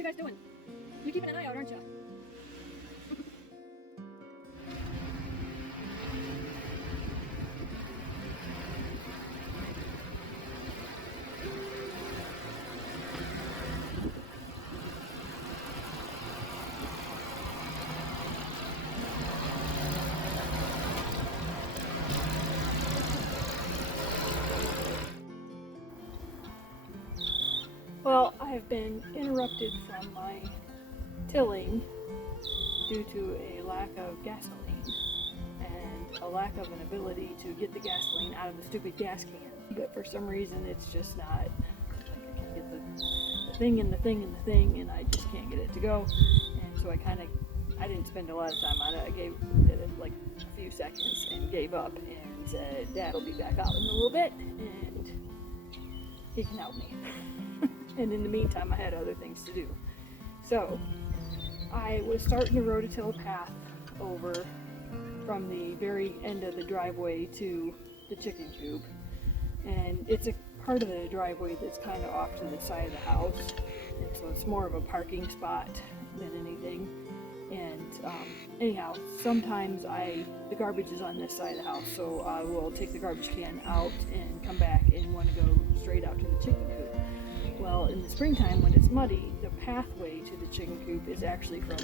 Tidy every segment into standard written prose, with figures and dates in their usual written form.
you guys doing? You're keeping an eye out, aren't you? Well, I have been interrupted from my tilling due to a lack of gasoline and a lack of an ability to get the gasoline out of the stupid gas can. But for some reason, it's just not, like I can't get the thing and the thing and the thing, and I just can't get it to go. And so I didn't spend a lot of time on it. I gave it like a few seconds and gave up and said, Dad will be back out in a little bit and he can help me. And in the meantime, I had other things to do. So I was starting to rototill a path over from the very end of the driveway to the chicken coop. And it's a part of the driveway that's kind of off to the side of the house. And so it's more of a parking spot than anything. And anyhow, sometimes the garbage is on this side of the house, so I will take the garbage can out and come back and want to go straight out to the chicken coop. Well, in the springtime when it's muddy, the pathway to the chicken coop is actually from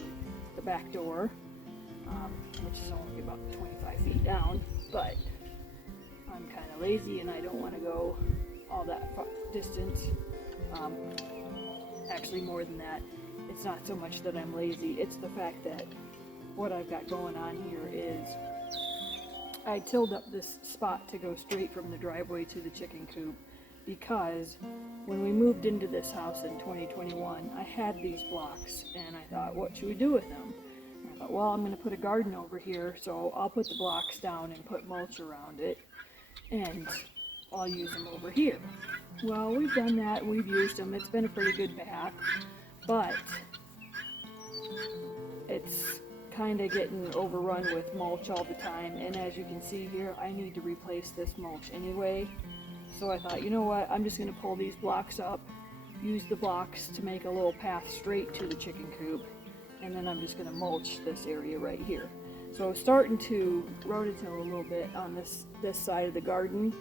the back door, which is only about 25 feet down, but I'm kind of lazy and I don't want to go all that distance. Actually more than that. It's not so much that I'm lazy, it's the fact that what I've got going on here is I tilled up this spot to go straight from the driveway to the chicken coop because when we moved into this house in 2021, I had these blocks and I thought, what should we do with them? And I thought, well, I'm going to put a garden over here, so I'll put the blocks down and put mulch around it and I'll use them over here. Well, we've done that, we've used them, it's been a pretty good path, but it's kind of getting overrun with mulch all the time, and as you can see here, I need to replace this mulch anyway. So I thought, you know what, I'm just going to pull these blocks up, use the blocks to make a little path straight to the chicken coop, and then I'm just going to mulch this area right here. So I was starting to rototill a little bit on this side of the garden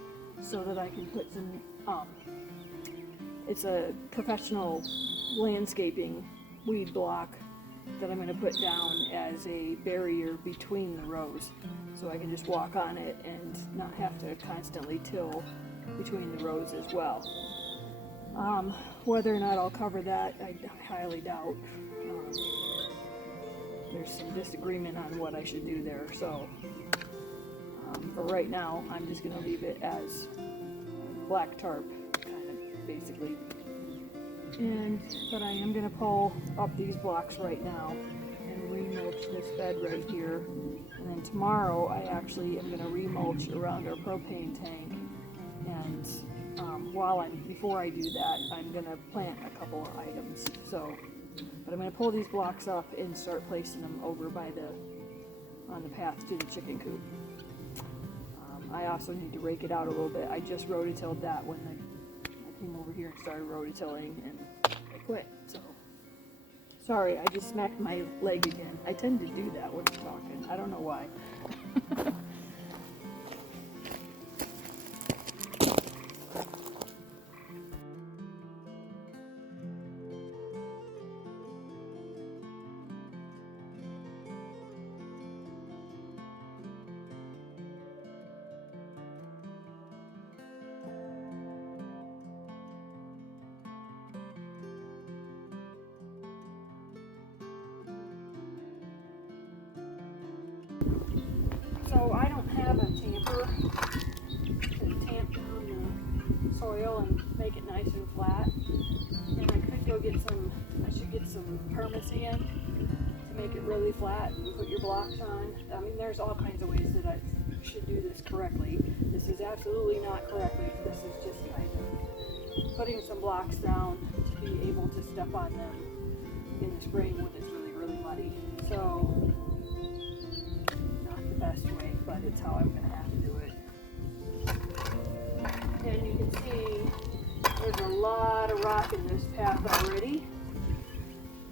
so that I can put some, it's a professional landscaping weed block that I'm going to put down as a barrier between the rows so I can just walk on it and not have to constantly till between the rows as well. Whether or not I'll cover that, I highly doubt. There's some disagreement on what I should do there, so for right now I'm just going to leave it as black tarp, kind of basically. But I am going to pull up these blocks right now and remulch this bed right here, and then tomorrow I actually am going to remulch around our propane tank. And before I do that, I'm going to plant a couple of items. But I'm going to pull these blocks up and start placing them over on the path to the chicken coop. I also need to rake it out a little bit. I just rototilled that when I came over here and started rototilling, and I quit. So sorry, I just smacked my leg again. I tend to do that when I'm talking. I don't know why. So I don't have a tamper to tamp down the soil and make it nice and flat. And I could go get I should get some permacyan to make it really flat and put your blocks on. I mean, there's all kinds of ways that I should do this correctly. This is absolutely not correctly. This is just kind of putting some blocks down to be able to step on them in the spring when it's really, really muddy. So best way, but it's how I'm going to have to do it. And you can see there's a lot of rock in this path already.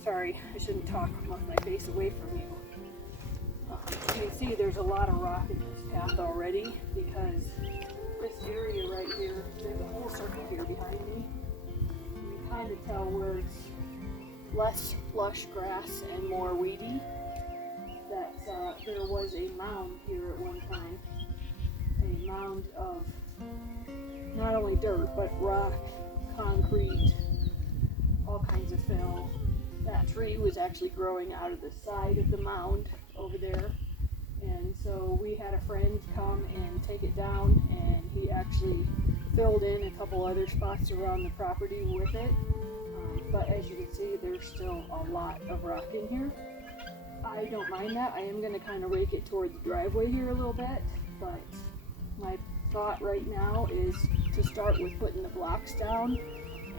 Sorry, I shouldn't talk with my face away from you. You can see there's a lot of rock in this path already because this area right here, there's a whole circle here behind me. You can kind of tell where it's less lush grass and more weedy. That there was a mound here at one time. A mound of not only dirt, but rock, concrete, all kinds of fill. That tree was actually growing out of the side of the mound over there. And so we had a friend come and take it down, and he actually filled in a couple other spots around the property with it. But as you can see, there's still a lot of rock in here. I don't mind that. I am going to kind of rake it toward the driveway here a little bit, but my thought right now is to start with putting the blocks down,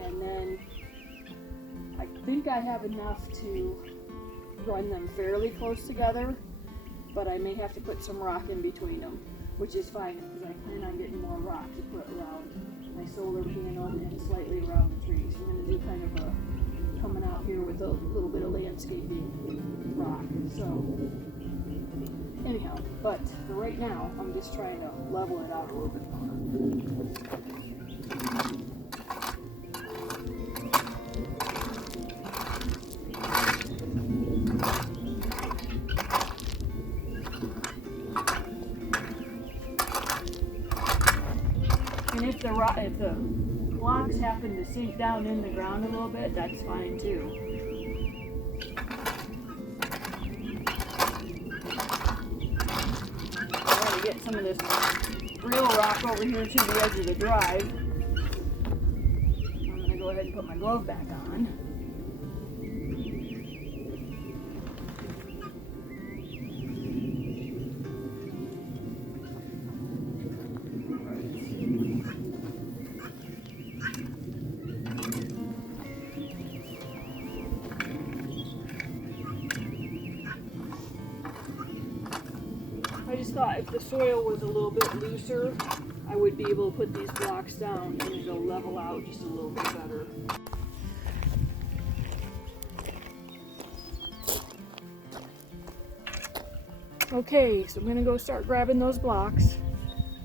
and then I think I have enough to run them fairly close together, but I may have to put some rock in between them, which is fine because I plan on getting more rock to put around my solar panel and slightly around the trees. I'm going to do kind of a coming out here with a little bit of landscaping rock. So anyhow, but for right now, I'm just trying to level it out a little bit more. And if the blocks happen to sink down in the ground a little bit, that's fine too. I want to get some of this real rock over here to the edge of the drive. I'm going to go ahead and put my glove back on. I just thought if the soil was a little bit looser, I would be able to put these blocks down and it'll level out just a little bit better. Okay, so I'm going to go start grabbing those blocks.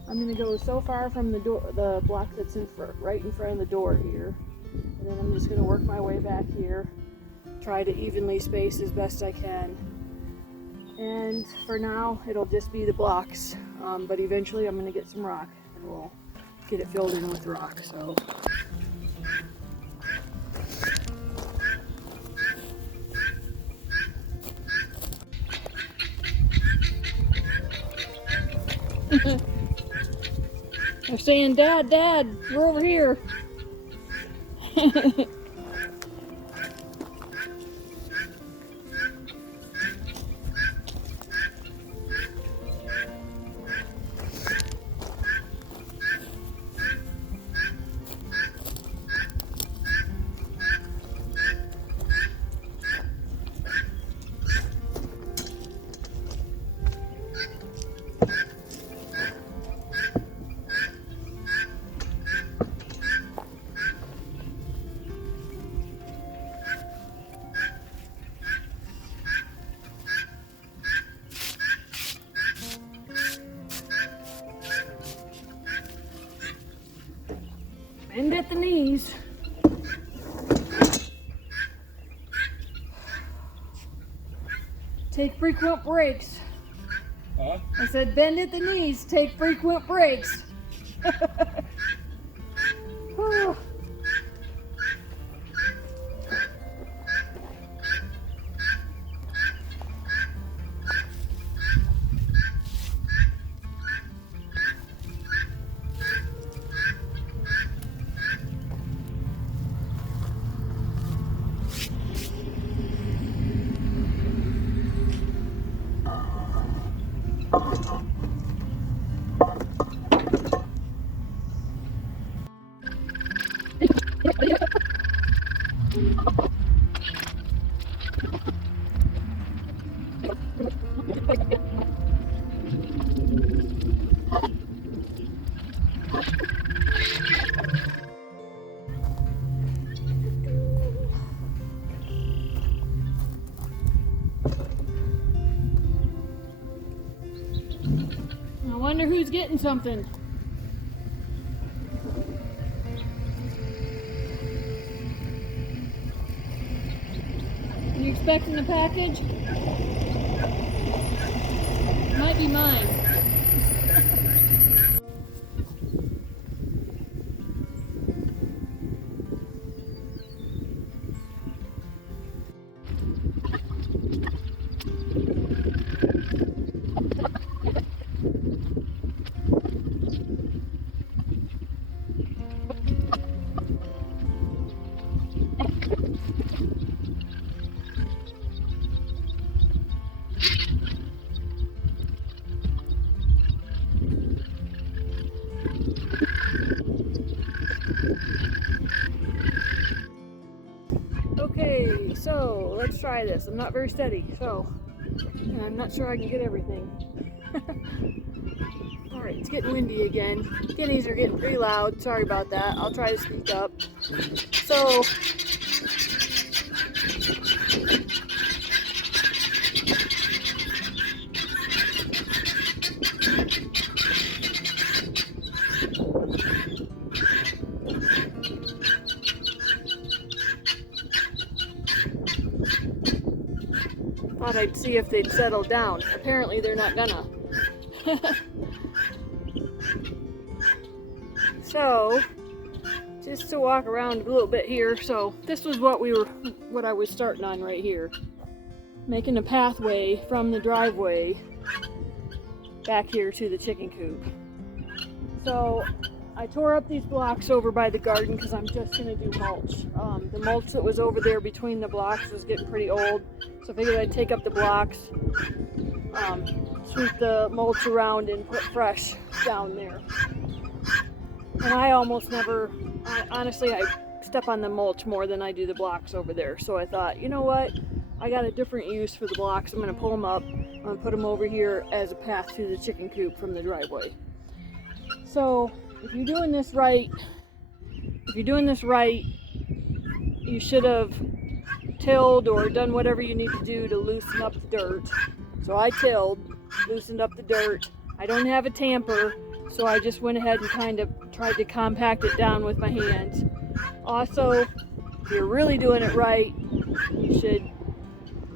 I'm going to go so far from the door, the block that's right in front of the door here. And then I'm just going to work my way back here. Try to evenly space as best I can. And for now, it'll just be the blocks, but eventually I'm going to get some rock and we'll get it filled in with rock. So. They're saying, Dad, Dad, we're over here. Bend at the knees. Take frequent breaks. Huh? I said bend at the knees, take frequent breaks. Whew. wonder who's getting something. You expecting a package? Might be mine. Okay, so let's try this. I'm not very steady, so I'm not sure I can get everything. Alright, it's getting windy again. Guineas are getting pretty loud. Sorry about that. I'll try to speak up. So, thought I'd see if they'd settle down. Apparently they're not gonna. So, just to walk around a little bit here. So this was what I was starting on right here. Making a pathway from the driveway back here to the chicken coop. So I tore up these blocks over by the garden because I'm just gonna do mulch. The mulch that was over there between the blocks was getting pretty old. So I figured I'd take up the blocks, sweep the mulch around and put fresh down there. And I almost never, honestly, I step on the mulch more than I do the blocks over there. So I thought, you know what? I got a different use for the blocks. I'm going to pull them up. I'm going to put them over here as a path to the chicken coop from the driveway. So if you're doing this right, you should have tilled or done whatever you need to do to loosen up the dirt. So I tilled, loosened up the dirt. I don't have a tamper, so I just went ahead and kind of tried to compact it down with my hands. Also, if you're really doing it right, you should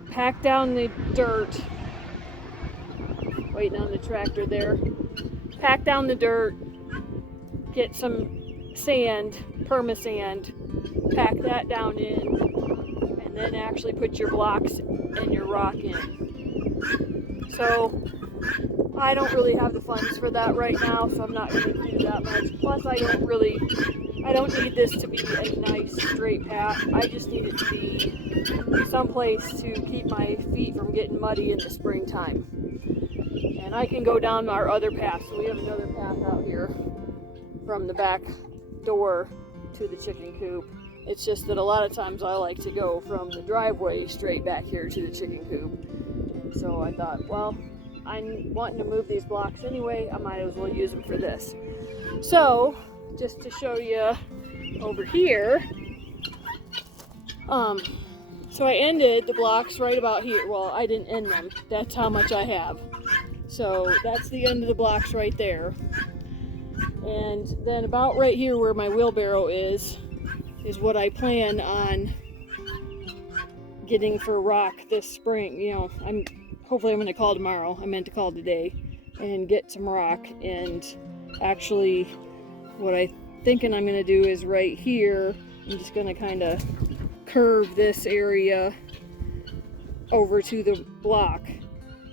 pack down the dirt. Waiting on the tractor there. Pack down the dirt, get some sand, perma-sand, pack that down in, and then actually put your blocks and your rock in. So I don't really have the funds for that right now, so I'm not going to do that much. Plus I don't need this to be a nice straight path. I just need it to be someplace to keep my feet from getting muddy in the springtime. And I can go down our other path. So we have another path out here from the back door to the chicken coop. It's just that a lot of times I like to go from the driveway straight back here to the chicken coop. So I thought, well, I'm wanting to move these blocks anyway, I might as well use them for this. So, just to show you over here, so I ended the blocks right about here. Well, I didn't end them. That's how much I have. So that's the end of the blocks right there. And then about right here where my wheelbarrow is what I plan on getting for rock this spring. You know, hopefully I'm going to call tomorrow. I meant to call today and get some rock. And actually what I'm thinking I'm going to do is right here, I'm just going to kind of curve this area over to the block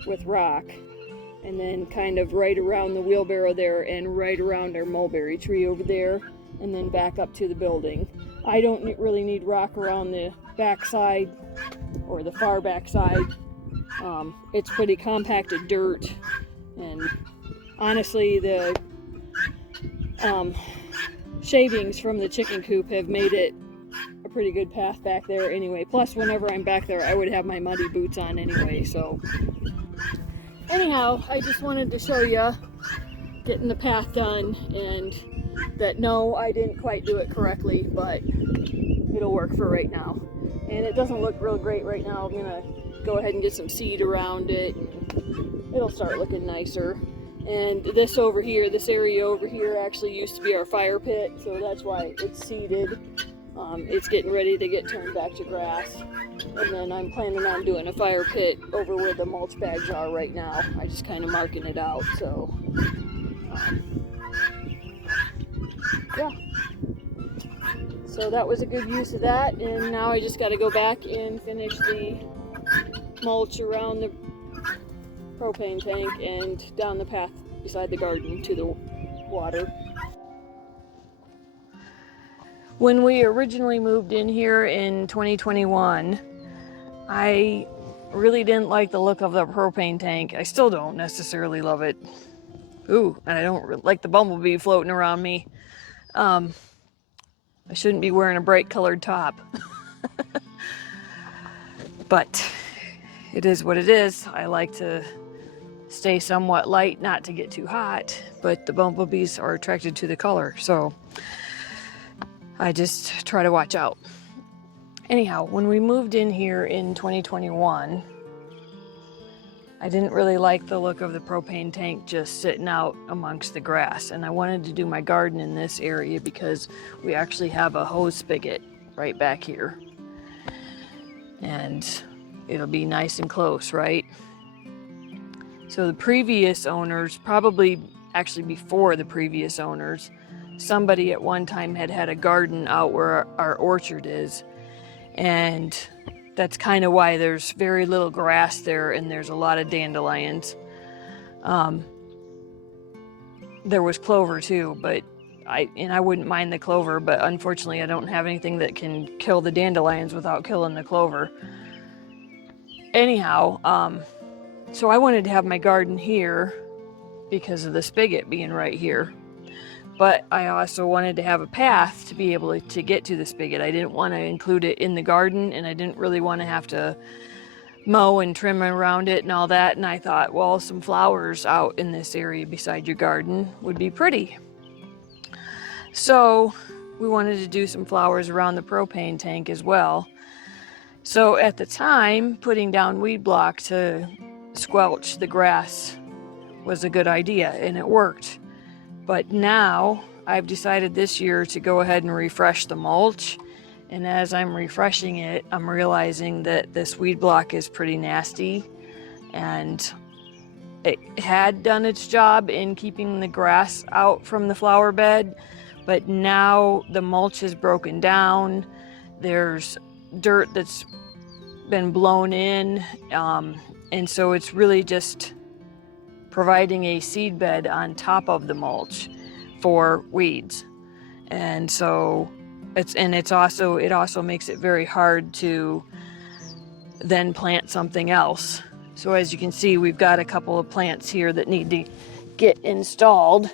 with rock, and then kind of right around the wheelbarrow there and right around our mulberry tree over there, and then back up to the building. I don't really need rock around the back side or the far back side. It's pretty compacted dirt, and honestly the shavings from the chicken coop have made it a pretty good path back there anyway. Plus whenever I'm back there I would have my muddy boots on anyway. So anyhow, I just wanted to show you getting the path done, and that no, I didn't quite do it correctly, but it'll work for right now. And it doesn't look real great right now. I'm gonna go ahead and get some seed around it, and it'll start looking nicer. And this over here, this area over here actually used to be our fire pit, so that's why it's seeded. It's getting ready to get turned back to grass. And then I'm planning on doing a fire pit over where the mulch bags are right now. I just kind of marking it out, so yeah. So that was a good use of that, and now I just got to go back and finish the mulch around the propane tank and down the path beside the garden to the water. When we originally moved in here in 2021, I really didn't like the look of the propane tank. I still don't necessarily love it. Ooh, and I don't like the bumblebee floating around me. I shouldn't be wearing a bright colored top. But it is what it is. I like to stay somewhat light, not to get too hot, but the bumblebees are attracted to the color, so I just try to watch out. Anyhow, when we moved in here in 2021, I didn't really like the look of the propane tank just sitting out amongst the grass, and I wanted to do my garden in this area because we actually have a hose spigot right back here, and it'll be nice and close, right? So the previous owners, probably actually before the previous owners, somebody at one time had a garden out where our orchard is, and that's kind of why there's very little grass there and there's a lot of dandelions. There was clover too, but I wouldn't mind the clover, but unfortunately I don't have anything that can kill the dandelions without killing the clover. Anyhow, so I wanted to have my garden here because of the spigot being right here. But I also wanted to have a path to be able to get to the spigot. I didn't want to include it in the garden, and I didn't really want to have to mow and trim around it and all that. And I thought, well, some flowers out in this area beside your garden would be pretty. So we wanted to do some flowers around the propane tank as well. So at the time, putting down weed block to squelch the grass was a good idea, and it worked. But now I've decided this year to go ahead and refresh the mulch, and as I'm refreshing it, I'm realizing that this weed block is pretty nasty, and it had done its job in keeping the grass out from the flower bed, but now the mulch is broken down. There's dirt that's been blown in, and so it's really just providing a seed bed on top of the mulch for weeds. And so it also makes it very hard to then plant something else. So as you can see, we've got a couple of plants here that need to get installed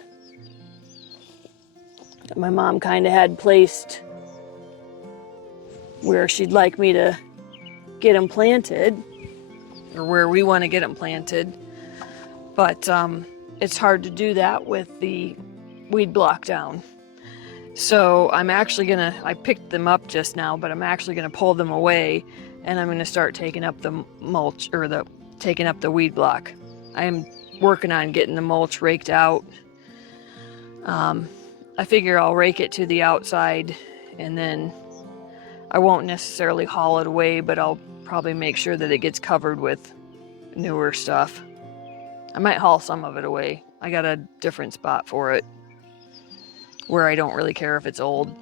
that my mom kind of had placed where she'd like me to get them planted, or where we want to get them planted. But it's hard to do that with the weed block down. So I picked them up just now, but I'm actually gonna pull them away, and I'm gonna start taking up the mulch, or taking up the weed block. I'm working on getting the mulch raked out. I figure I'll rake it to the outside, and then I won't necessarily haul it away, but I'll probably make sure that it gets covered with newer stuff. I might haul some of it away. I got a different spot for it where I don't really care if it's old.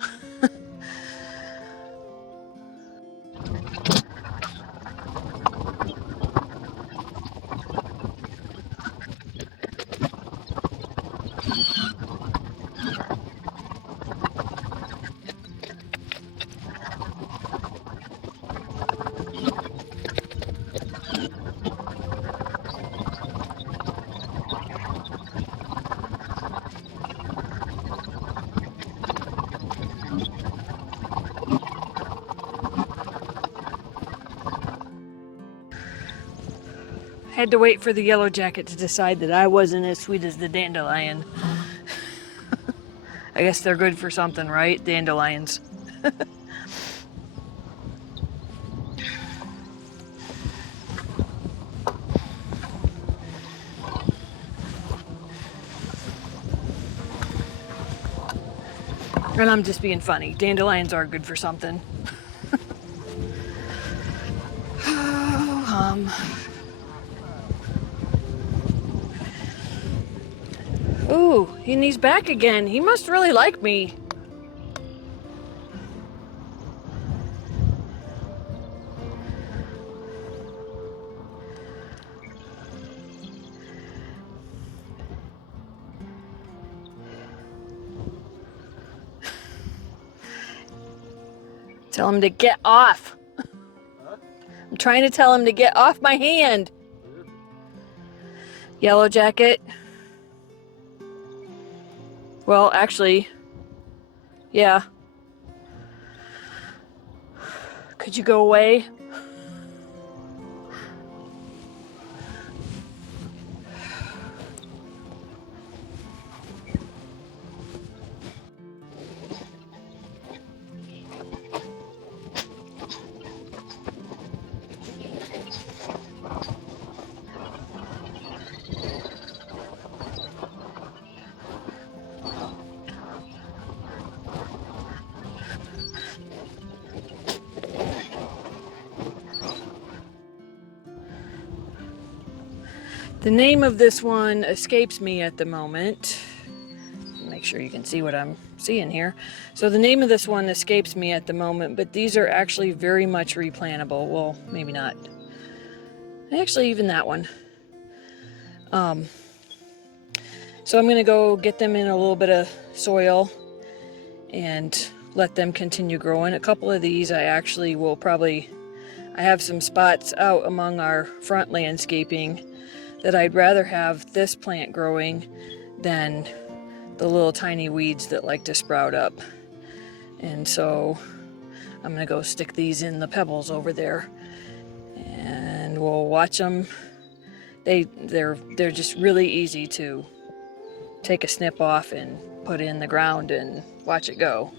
Had to wait for the yellow jacket to decide that I wasn't as sweet as the dandelion. I guess they're good for something, right? Dandelions. And I'm just being funny. Dandelions are good for something. Ooh, and he's back again. He must really like me. Tell him to get off. Huh? I'm trying to tell him to get off my hand. Yellow jacket. Well, actually, yeah. Could you go away? The name of this one escapes me at the moment. Make sure you can see what I'm seeing here. So the name of this one escapes me at the moment, but these are actually very much replantable. Well, maybe not. Actually, even that one. So I'm gonna go get them in a little bit of soil and let them continue growing. A couple of these I actually will probably, I have some spots out among our front landscaping that I'd rather have this plant growing than the little tiny weeds that like to sprout up. And so I'm gonna go stick these in the pebbles over there and we'll watch them. They're just really easy to take a snip off and put in the ground and watch it go.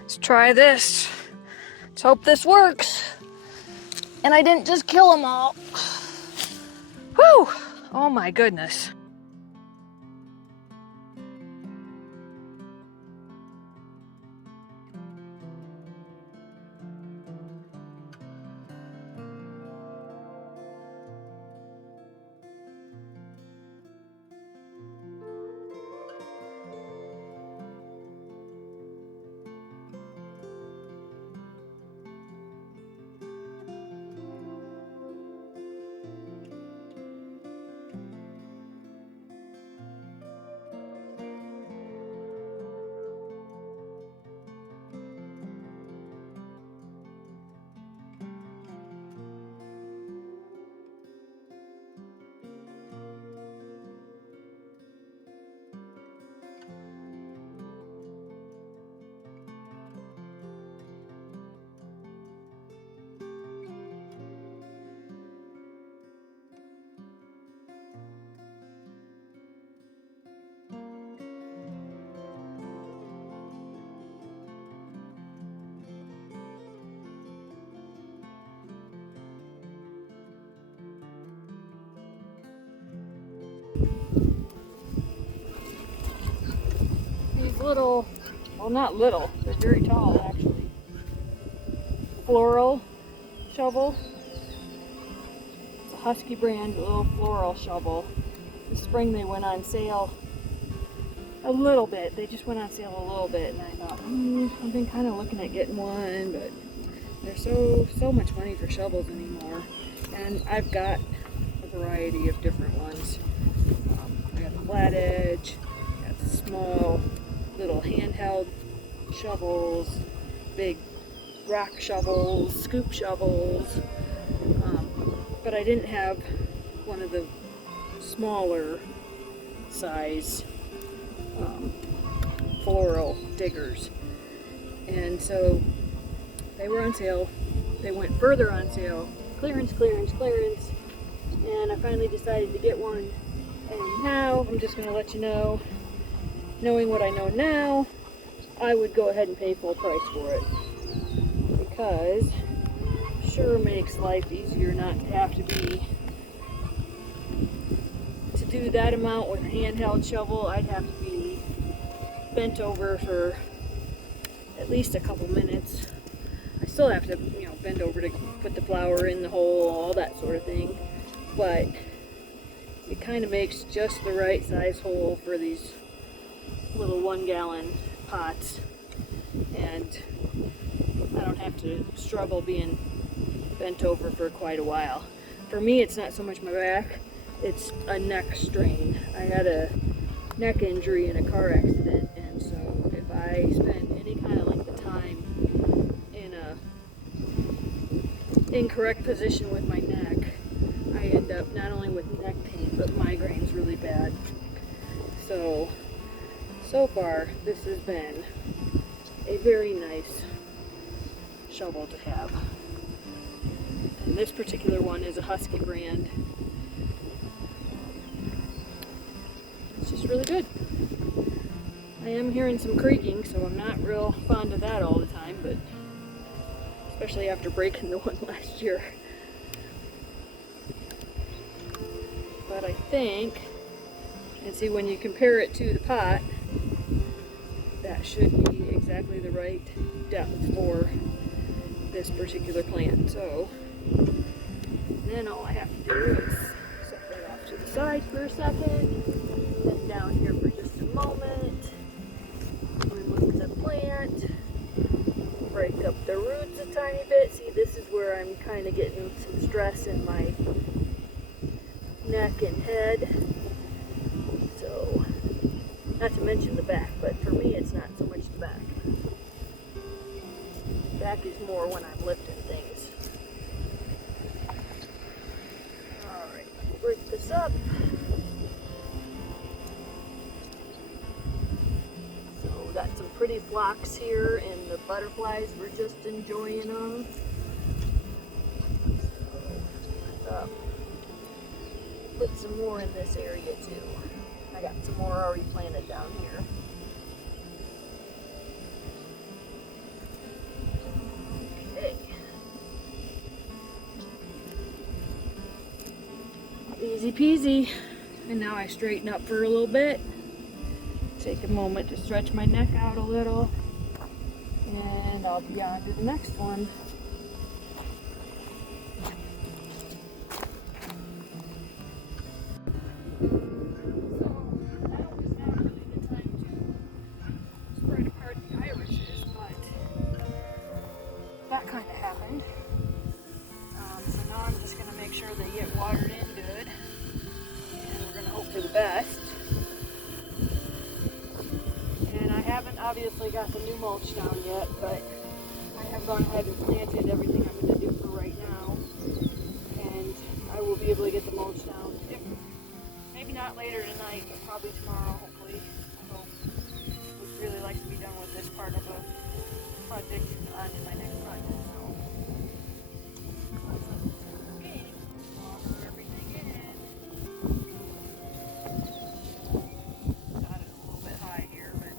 Let's try this. Let's hope this works. And I didn't just kill them all. Whew! Oh my goodness. These little, well not little, they're very tall actually. Floral shovel. It's a Husky brand little floral shovel. This spring they went on sale a little bit. They just went on sale a little bit and I thought, I've been kind of looking at getting one, but there's so much money for shovels anymore. And I've got a variety of different ones. I got flat edge, got small little handheld shovels, big rock shovels, scoop shovels, but I didn't have one of the smaller size floral diggers. And so they were on sale. They went further on sale. Clearance, clearance, clearance. And I finally decided to get one. And now I'm just going to let you know, knowing what I know now, I would go ahead and pay full price for it. Because it sure makes life easier not to have to do that amount with a handheld shovel. I'd have to be bent over for at least a couple minutes. I still have to, bend over to put the flour in the hole, all that sort of thing. But it kind of makes just the right size hole for these little 1-gallon pots. And I don't have to struggle being bent over for quite a while. For me, it's not so much my back, it's a neck strain. I had a neck injury in a car accident, and so if I spend any kind of length of time in a incorrect position with my neck, I end up not only with neck pain, but migraines really bad. So far, this has been a very nice shovel to have. And this particular one is a Husky brand. It's just really good. I am hearing some creaking, so I'm not real fond of that all the time, but especially after breaking the one last year. But I think, and see, when you compare it to the pot, that should be exactly the right depth for this particular plant. So then all I have to do is set that off to the side for a second, then down here for just a moment, remove the plant, break up the roots a tiny bit. See, this is where I'm kind of getting some stress in my neck and head. So, not to mention the back, but for me it's not so much the back. Back is more when I'm lifting things. Alright, break this up. So, got some pretty flocks here, and the butterflies were just enjoying them. So, put some more in this area too. I got some more already planted down here. Okay. Easy peasy. And now I straighten up for a little bit. Take a moment to stretch my neck out a little. And I'll be on to the next one. That kind of happened. So now I'm just going to make sure they get watered in good. And we're going to hope for the best. And I haven't obviously got the new mulch down yet, but I have gone ahead and planted everything I'm going to do for right now. And I will be able to get the mulch down. Maybe not later tonight, but probably tomorrow, hopefully. I hope. Would really like to be done with this part of a project on to my next project. So, okay, water everything in. Got it a little bit high here, but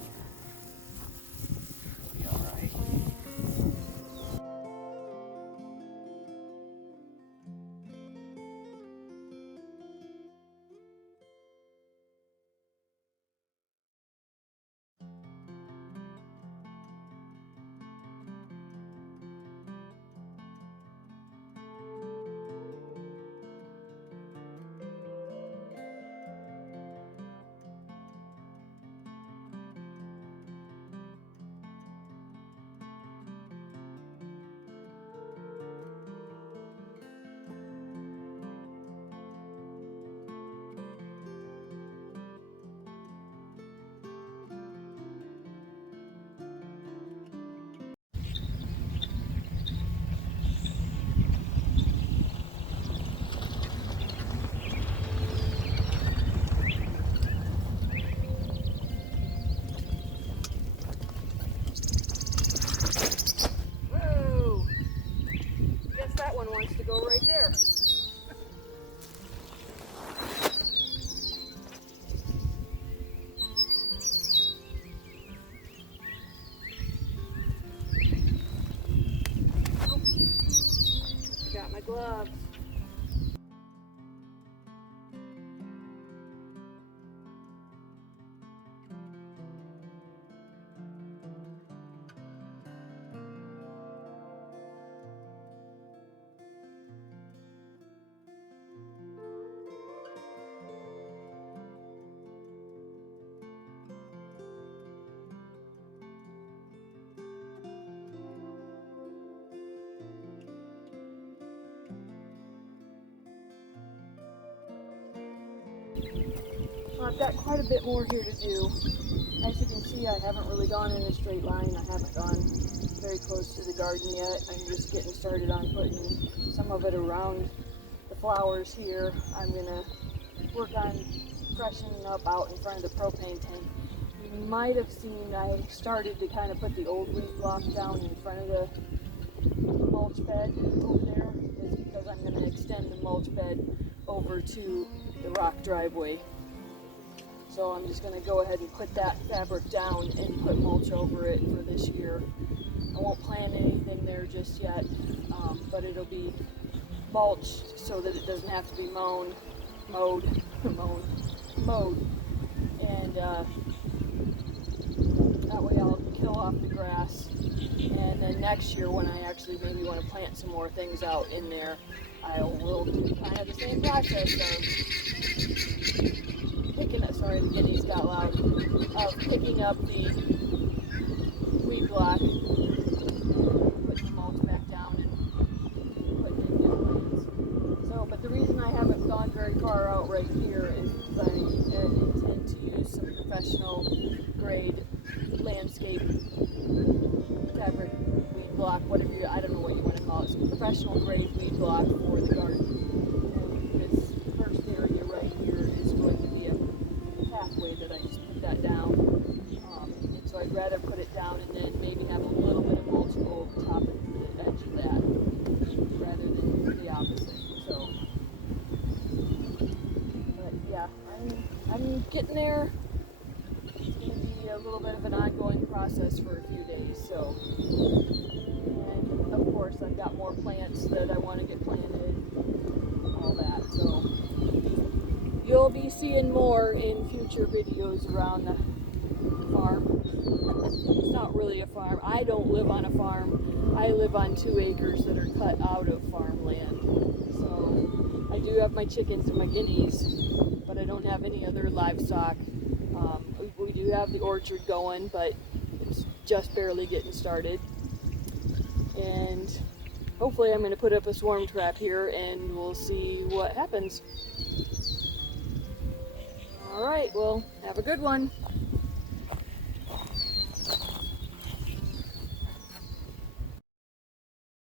it'll be all right. gloves. I've got quite a bit more here to do. As you can see, I haven't really gone in a straight line. I haven't gone very close to the garden yet. I'm just getting started on putting some of it around the flowers here. I'm gonna work on freshening up out in front of the propane tank. You might have seen I started to kind of put the old leaf block down in front of the mulch bed over there. It's because I'm gonna extend the mulch bed over to the rock driveway. So I'm just going to go ahead and put that fabric down and put mulch over it for this year. I won't plant anything there just yet, but it'll be mulched so that it doesn't have to be mowed. And that way I'll kill off the grass. And then next year when I actually maybe want to plant some more things out in there, I will do kind of the same process of picking up, sorry, the guineas got loud, of picking up the weed block, putting the mulch back down and putting in new plants. So, but the reason I haven't gone very far out right here is because I intend to use some professional grade landscape fabric weed block, whatever you, I don't know what you want to call it, some professional grade weed block for the garden. And this first area right here is going to be a pathway that I just put that down. So I'd rather put it down and then maybe have a little bit of mulch go over top of the edge of that rather than the opposite. So, but yeah, I'm getting there. It's going to be a little bit of an ongoing process for a few days. So, and of course I've got more plants that I want to get planted, all that. So you'll be seeing more in future videos around the farm. It's not really a farm. I don't live on a farm. I live on 2 acres that are cut out of farmland. So I do have my chickens and my guineas, but I don't have any other livestock. We do have the orchard going, but it's just barely getting started. And hopefully I'm going to put up a swarm trap here and we'll see what happens. All right, well, have a good one.